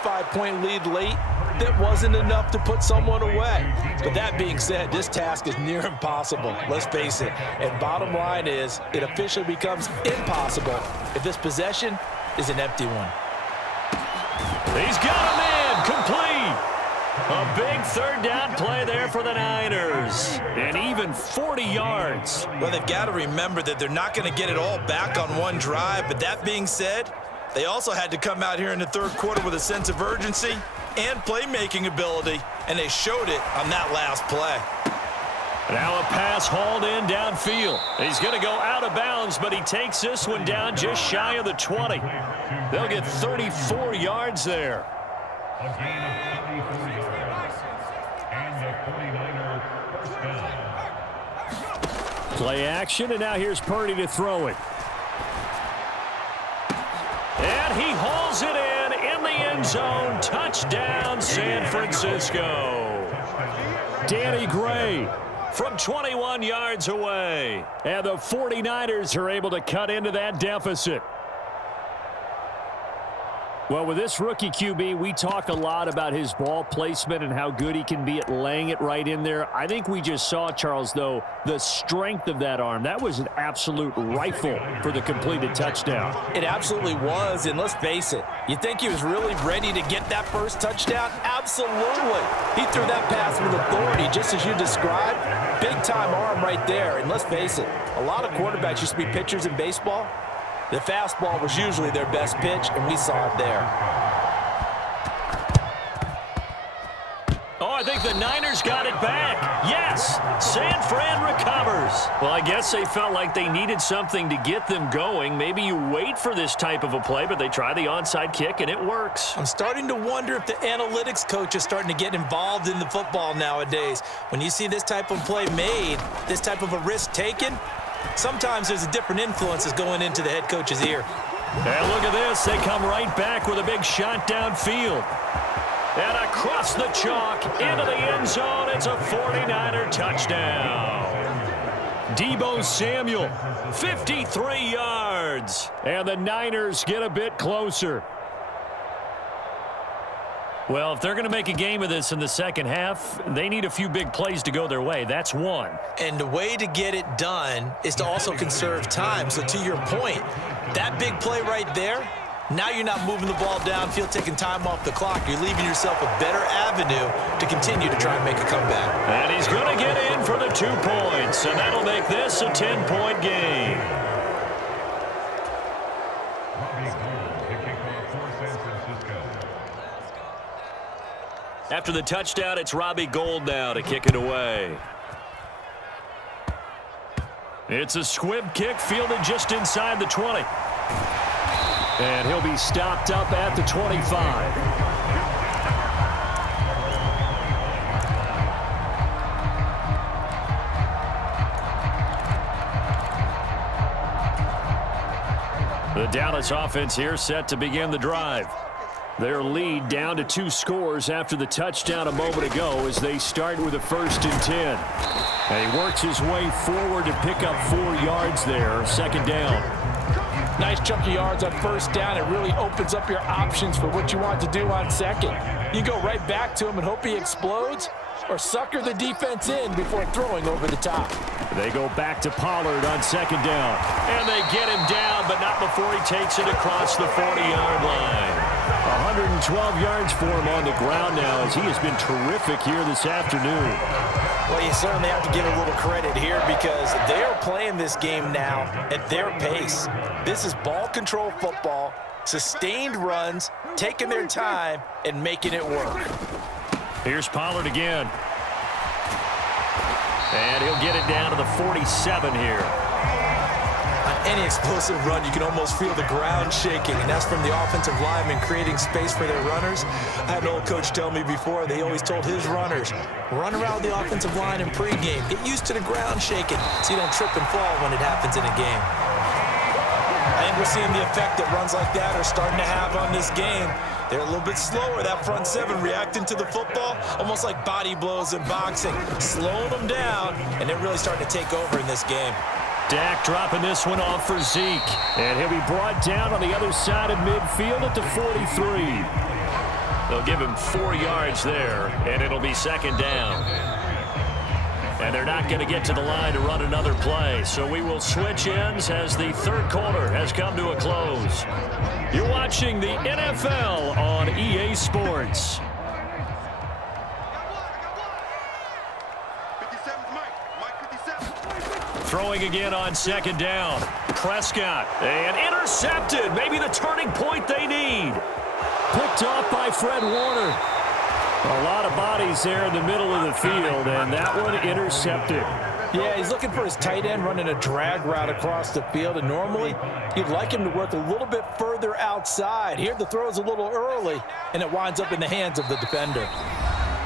25-point lead late, that wasn't enough to put someone away. But that being said, this task is near impossible, let's face it. And bottom line is, it officially becomes impossible if this possession is an empty one. He's got him in, complete. A big third down play there for the Niners. And even 40 yards. Well, they've got to remember that they're not going to get it all back on one drive. But that being said, they also had to come out here in the third quarter with a sense of urgency and playmaking ability. And they showed it on that last play. Now a pass hauled in downfield. He's going to go out of bounds, but he takes this one down just shy of the 20. They'll get 34 yards there. A gain of 34 yards. And the 49er first down. Play action, and now here's Purdy to throw it. And he hauls it in the end zone. Touchdown, San Francisco. Danny Gray from 21 yards away. And the 49ers are able to cut into that deficit. Well, with this rookie QB, we talk a lot about his ball placement and how good he can be at laying it right in there. I think we just saw, Charles, though, the strength of that arm. That was an absolute rifle for the completed touchdown. It absolutely was, and let's face it, you think he was really ready to get that first touchdown? Absolutely. He threw that pass with authority, just as you described. Big-time arm right there, and let's face it, a lot of quarterbacks used to be pitchers in baseball. The fastball was usually their best pitch, and we saw it there. Oh, I think the Niners got it back. Yes, San Fran recovers. Well, I guess they felt like they needed something to get them going. Maybe you wait for this type of a play, but they try the onside kick, and it works. I'm starting to wonder if the analytics coach is starting to get involved in the football nowadays. When you see this type of play made, this type of a risk taken, sometimes there's a different influences going into the head coach's ear. And look at this. They come right back with a big shot downfield. And across the chalk into the end zone. It's a 49er touchdown. Deebo Samuel, 53 yards. And the Niners get a bit closer. Well, if they're going to make a game of this in the second half, they need a few big plays to go their way. That's one. And the way to get it done is to also conserve time. So to your point, that big play right there, now you're not moving the ball downfield, taking time off the clock. You're leaving yourself a better avenue to continue to try and make a comeback. And he's going to get in for the 2 points, and that'll make this a 10-point game. After the touchdown, it's Robbie Gould now to kick it away. It's a squib kick fielded just inside the 20. And he'll be stopped up at the 25. The Dallas offense here set to begin the drive. Their lead down to 2 scores after the touchdown a moment ago as they start with a 1st and 10. And he works his way forward to pick up 4 yards there, 2nd down. Nice chunk of yards on 1st down. It really opens up your options for what you want to do on 2nd. You go right back to him and hope he explodes, or sucker the defense in before throwing over the top. They go back to Pollard on 2nd down. And they get him down, but not before he takes it across the 40-yard line. 112 yards for him on the ground now as he has been terrific here this afternoon. Well, you certainly have to give a little credit here because they are playing this game now at their pace. This is ball control football, sustained runs, taking their time, and making it work. Here's Pollard again. And he'll get it down to the 47 here. On any explosive run, you can almost feel the ground shaking, and that's from the offensive linemen creating space for their runners. I had an old coach tell me before, they always told his runners, run around the offensive line in pregame. Get used to the ground shaking so you don't trip and fall when it happens in a game. I think we're seeing the effect that runs like that are starting to have on this game. They're a little bit slower, that front 7 reacting to the football, almost like body blows in boxing, slowing them down, and they're really starting to take over in this game. Dak dropping this one off for Zeke. And he'll be brought down on the other side of midfield at the 43. They'll give him 4 yards there, and it'll be second down. And they're not going to get to the line to run another play. So we will switch ends as the third quarter has come to a close. You're watching the NFL on EA Sports. Throwing again on second down. Prescott, and intercepted. Maybe the turning point they need. Picked off by Fred Warner. A lot of bodies there in the middle of the field, and that one intercepted. Yeah, he's looking for his tight end running a drag route across the field, and normally you'd like him to work a little bit further outside. Here the throw is a little early, and it winds up in the hands of the defender.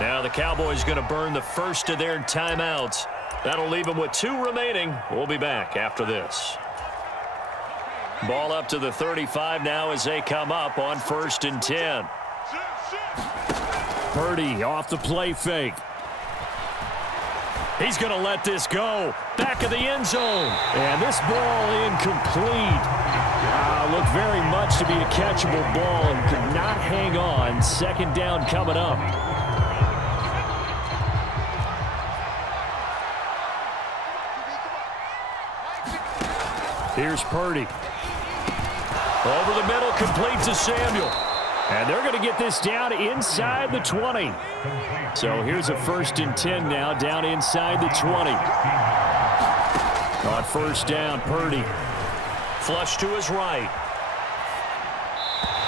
Now the Cowboys going to burn the first of their timeouts. That'll leave them with 2 remaining. We'll be back after this. Ball up to the 35 now as they come up on 1st and 10. Purdy off the play fake. He's going to let this go. Back of the end zone. And this ball incomplete. Looked very much to be a catchable ball and could not hang on. Second down coming up. Here's Purdy. Over the middle, complete to Samuel. And they're going to get this down inside the 20. So here's a 1st and 10 now, down inside the 20. On 1st down, Purdy. Flush to his right.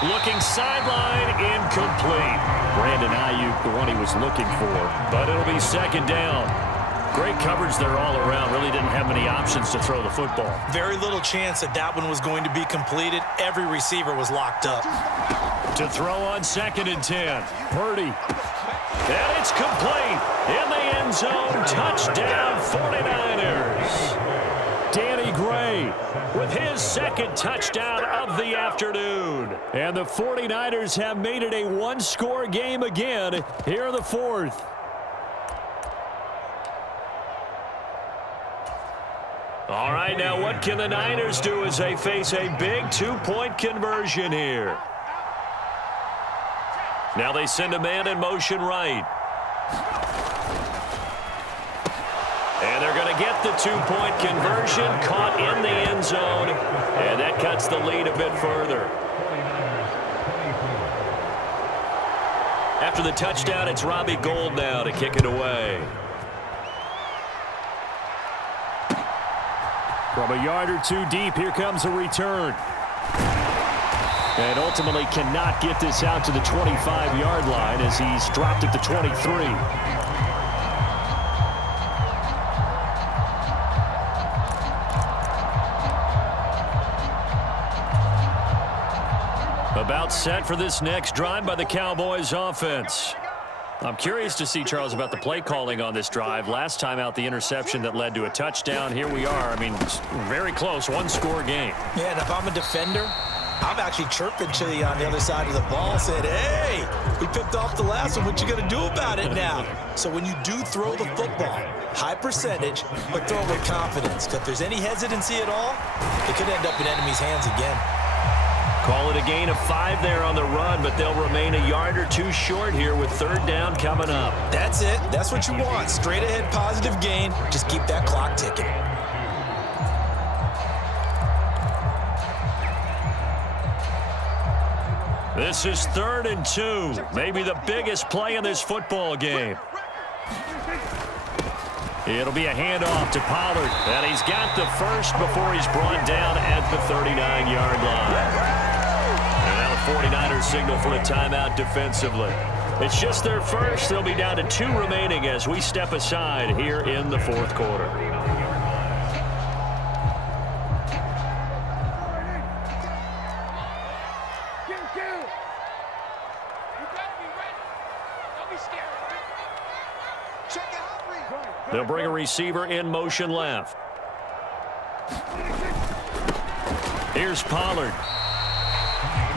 Looking sideline, incomplete. Brandon Ayuk, the one he was looking for. But it'll be second down. Great coverage there all around. Really didn't have many options to throw the football. Very little chance that one was going to be completed. Every receiver was locked up. To throw on 2nd and 10. Purdy. And it's complete. In the end zone. Touchdown 49ers. Danny Gray with his 2nd touchdown of the afternoon. And the 49ers have made it a 1-score game again here in the 4th. All right, now what can the Niners do as they face a big 2-point conversion here? Now they send a man in motion right. And they're going to get the 2-point conversion, caught in the end zone, and that cuts the lead a bit further. After the touchdown, it's Robbie Gould now to kick it away. From a yard or 2 deep, here comes a return. And ultimately cannot get this out to the 25-yard line as he's dropped at the 23. About set for this next drive by the Cowboys offense. I'm curious to see, Charles, about the play calling on this drive. Last time out, the interception that led to a touchdown. Here we are. I mean, very close, 1-score game. Yeah, and if I'm a defender, I'm actually chirping to you on the other side of the ball, saying, hey, we picked off the last one. What you going to do about it now? So when you do throw the football, high percentage, but throw it with confidence. Because if there's any hesitancy at all, it could end up in enemy's hands again. Call it a gain of 5 there on the run, but they'll remain a yard or 2 short here with 3rd down coming up. That's it. That's what you want. Straight ahead positive gain. Just keep that clock ticking. This is 3rd and 2. Maybe the biggest play in this football game. It'll be a handoff to Pollard. And he's got the first before he's brought down at the 39-yard line. And now the 49ers signal for a timeout defensively. It's just their first. They'll be down to 2 remaining as we step aside here in the 4th quarter. They'll bring a receiver in motion left. Here's Pollard.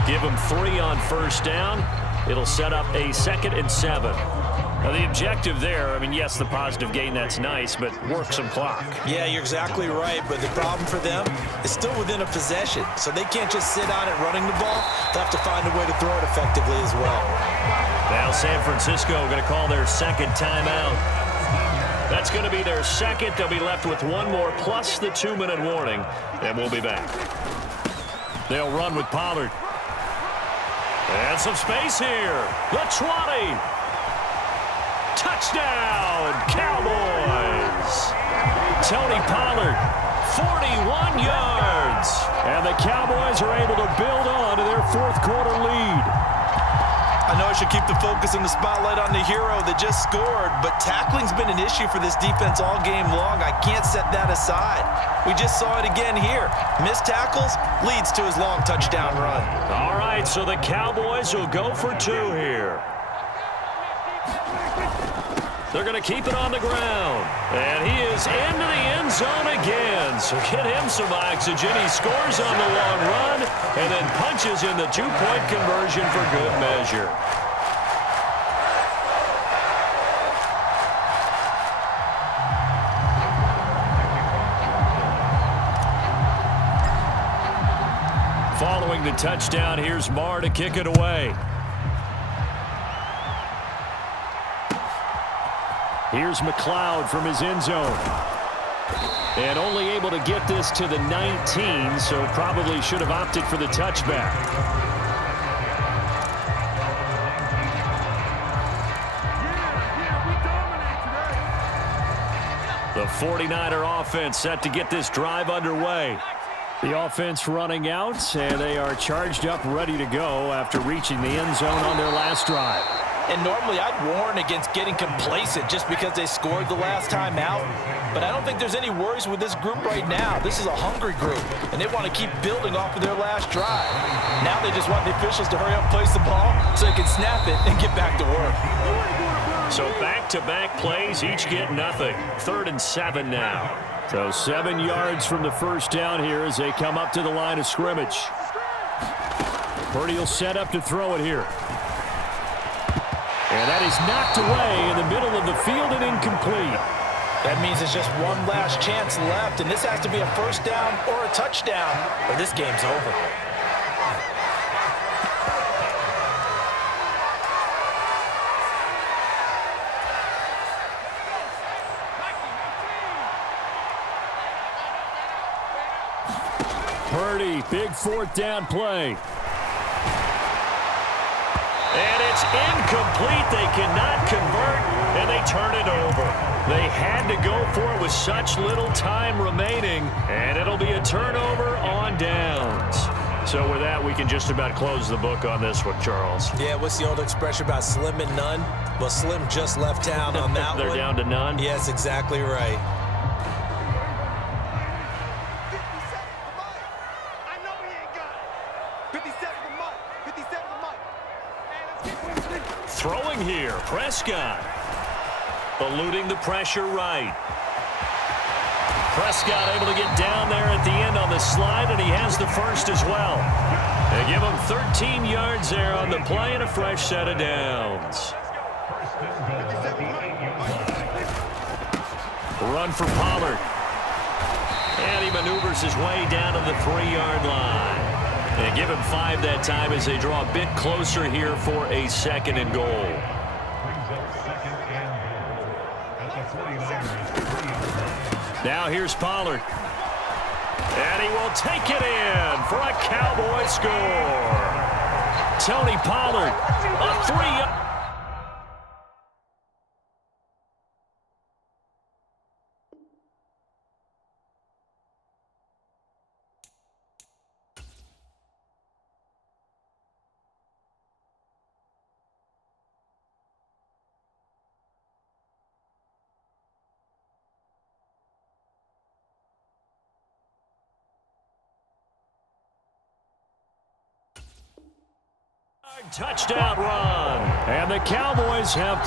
Give him 3 on 1st down. It'll set up a 2nd and 7. Now, the objective there, I mean, yes, the positive gain, that's nice, but work some clock. Yeah, you're exactly right, but the problem for them is still within a possession, so they can't just sit on it running the ball. They'll have to find a way to throw it effectively as well. Now San Francisco going to call their second timeout. That's going to be their second. They'll be left with one more plus the 2-minute warning, and we'll be back. They'll run with Pollard. And some space here. The 20. Touchdown, Cowboys. Tony Pollard, 41 yards. And the Cowboys are able to build on to their fourth quarter lead. I know I should keep the focus and the spotlight on the hero that just scored, but tackling's been an issue for this defense all game long. I can't set that aside. We just saw it again here. Missed tackles leads to his long touchdown run. All right, so the Cowboys will go for 2 here. They're going to keep it on the ground. And he is into the end zone again. So get him some oxygen. He scores on the long run and then punches in the 2-point conversion for good measure. Following the touchdown, here's Marr to kick it away. Here's McLeod from his end zone. And only able to get this to the 19, so probably should have opted for the touchback. The 49er offense set to get this drive underway. The offense running out, and they are charged up, ready to go after reaching the end zone on their last drive. And normally I'd warn against getting complacent just because they scored the last time out. But I don't think there's any worries with this group right now. This is a hungry group, and they want to keep building off of their last drive. Now they just want the officials to hurry up and place the ball so they can snap it and get back to work. So back-to-back plays, each get nothing. 3rd and 7 now. So 7 yards from the first down here as they come up to the line of scrimmage. Purdy will set up to throw it here. And that is knocked away in the middle of the field and incomplete. That means it's just one last chance left, and this has to be a first down or a touchdown, or this game's over. Purdy, big 4th down play. And it's incomplete. They cannot convert, and they turn it over. They had to go for it with such little time remaining, and it'll be a turnover on downs. So with that, we can just about close the book on this one, Charles. Yeah, what's the old expression about slim and none? Well, Slim just left town on that They're one. down to none? Yes, exactly right. Throwing here, Prescott. Eluding the pressure right. Prescott able to get down there at the end on the slide, and he has the first as well. They give him 13 yards there on the play and a fresh set of downs. Run for Pollard. And he maneuvers his way down to the 3-yard line. They give him 5 that time as they draw a bit closer here for a 2nd and goal. Now here's Pollard. And he will take it in for a Cowboy score. Tony Pollard, a 3-yard. Touchdown run. And the Cowboys have